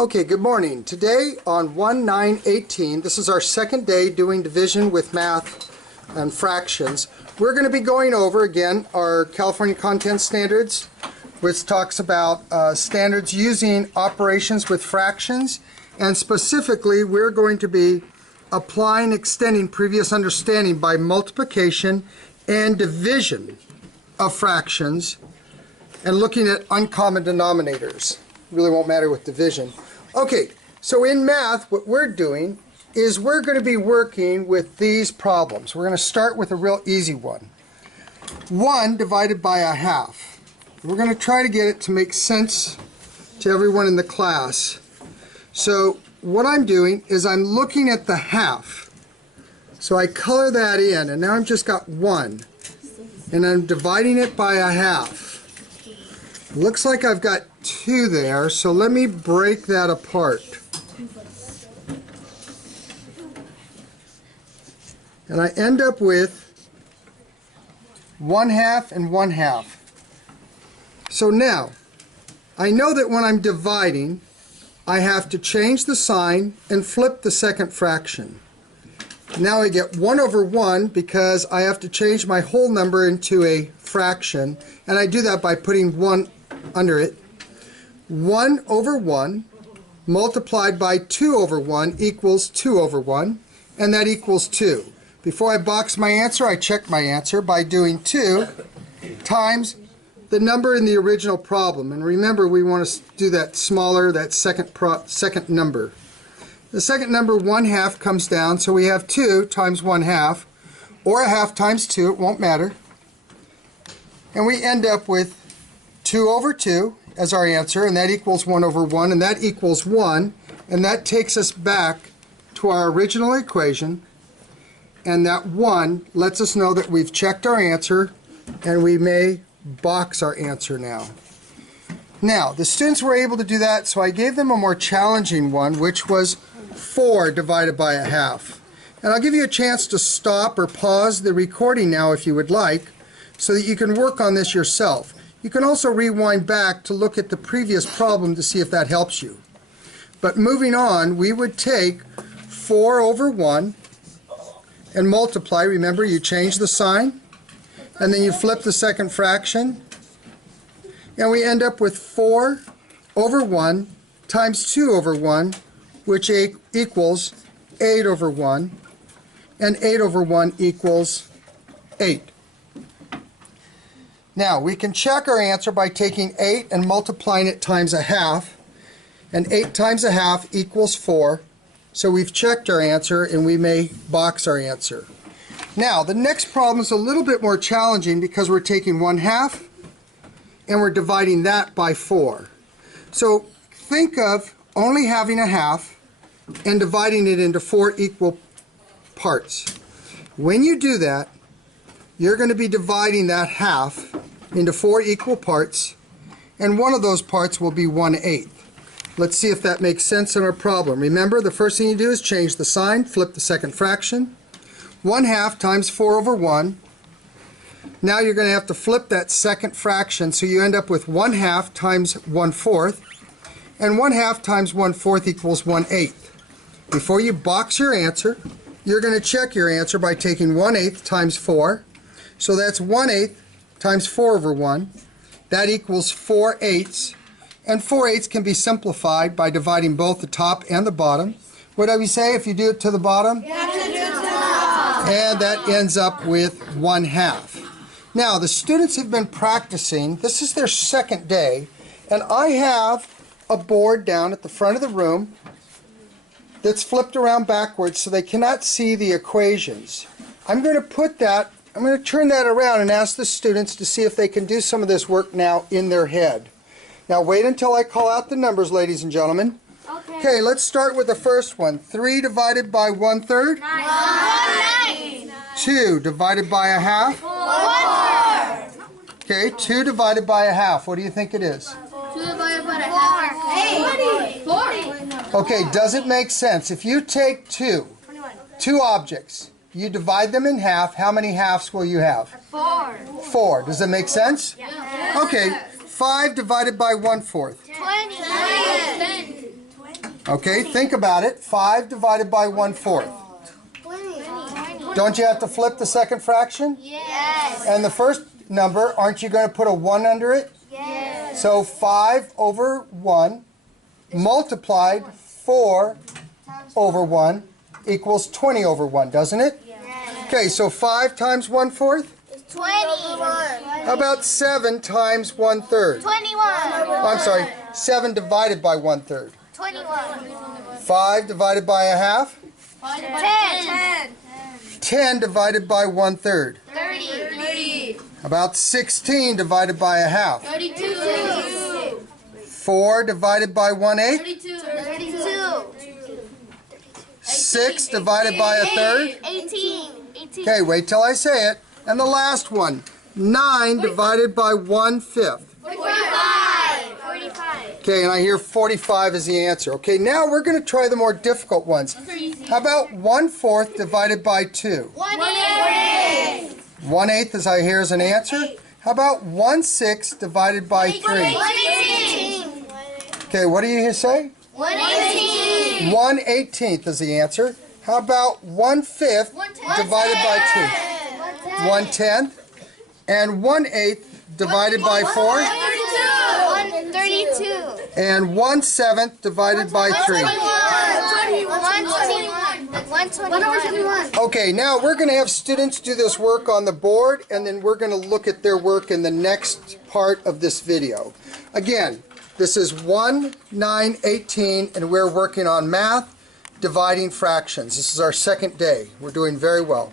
Okay, good morning. Today on 1-9-18, this is our second day doing division with math and fractions. We're going to be going over again our California Content Standards, which talks about standards using operations with fractions, and specifically we're going to be applying extending previous understanding by multiplication and division of fractions and looking at uncommon denominators. Really won't matter with division. Okay, so in math what we're doing is we're going to be working with these problems. We're going to start with a real easy one. 1 divided by a half. We're going to try to get it to make sense to everyone in the class. So what I'm doing is I'm looking at the half. So I color that in, and now I've just got 1. And I'm dividing it by a half. Looks like I've got 2 there, so let me break that apart. And I end up with 1/2 and 1/2. So now, I know that when I'm dividing, I have to change the sign and flip the second fraction. Now I get 1/1 because I have to change my whole number into a fraction, and I do that by putting 1 under it. 1/1 multiplied by 2/1 equals 2/1, and that equals 2. Before I box my answer, I check my answer by doing 2 times the number in the original problem. And remember, we want to do that smaller, that second number. The second number, 1/2, comes down, so we have 2 times 1/2, or a half times 2, it won't matter. And we end up with 2/2 as our answer, and that equals 1/1, and that equals 1, and that takes us back to our original equation, and that 1 lets us know that we've checked our answer, and we may box our answer now. Now, the students were able to do that, so I gave them a more challenging one, which was 4 divided by a half. And I'll give you a chance to stop or pause the recording now if you would like, so that you can work on this yourself. You can also rewind back to look at the previous problem to see if that helps you. But moving on, we would take 4/1 and multiply. Remember, you change the sign, and then you flip the second fraction, and we end up with 4/1 times 2/1, which equals 8/1, and 8/1 equals 8. Now, we can check our answer by taking 8 and multiplying it times a half, and 8 times a half equals 4. So we've checked our answer, and we may box our answer. Now, the next problem is a little bit more challenging because we're taking 1/2 and we're dividing that by 4. So think of only having a half and dividing it into 4 equal parts. When you do that, you're going to be dividing that half into 4 equal parts, and one of those parts will be 1/8. Let's see if that makes sense in our problem. Remember, the first thing you do is change the sign, flip the second fraction. 1/2 times 4/1. Now you're going to have to flip that second fraction, so you end up with 1/2 times 1/4, and 1/2 times 1/4 equals 1/8. Before you box your answer, you're going to check your answer by taking 1/8 times 4. So that's 1/8 times 4/1. That equals 4/8. And 4/8 can be simplified by dividing both the top and the bottom. What do we say if you do it to the bottom? You have to do it to the top. And that ends up with 1/2. Now, the students have been practicing. This is their second day. And I have a board down at the front of the room that's flipped around backwards so they cannot see the equations. I'm going to turn that around and ask the students to see if they can do some of this work now in their head. Now wait until I call out the numbers, ladies and gentlemen. Okay, let's start with the first one. 3 divided by 1/3. 9. 2 divided by a half. 4. Okay, 2 divided by a half. What do you think it is? 2 divided by a half. 8. 4. Okay, does it make sense? If you take two objects, you divide them in half, how many halves will you have? 4. 4. Does that make sense? Yeah. Okay, 5 divided by 1/4. 20. Okay, think about it. 5 divided by 1/4. 20. Don't you have to flip the second fraction? Yes. And the first number, aren't you going to put a 1 under it? Yes. So 5 over 1 multiplied 4 over 1 equals 20 over 1, doesn't it? Yes. Okay, so 5 times 1/4? 20. How about 7 times 1/3? 21. Oh, I'm sorry, 7 divided by 1/3. 21. 5 divided by a half? 10. 10 divided by 1/3. 30. About 16 divided by a half? 32. 4 divided by 1/8? 32. 6 divided by a third? 18. Okay, wait till I say it. And the last one, 9 divided by 1/5. 45. Okay, and I hear 45 is the answer. Okay, now we're going to try the more difficult ones. How about 1/4 divided by 2? 1/8. 1/8, as I hear, is an answer. How about 1/6 divided by 3? 118. Okay, what do you say? 118. 1/18 is the answer. How about 1/5 divided by 2? 1/10. And 1/8 divided by 4? 32. And 1/7 divided by 3. 121. Okay, now we're going to have students do this work on the board, and then we're going to look at their work in the next part of this video. Again, this is 1, 9, 18, and we're working on math, dividing fractions. This is our second day. We're doing very well.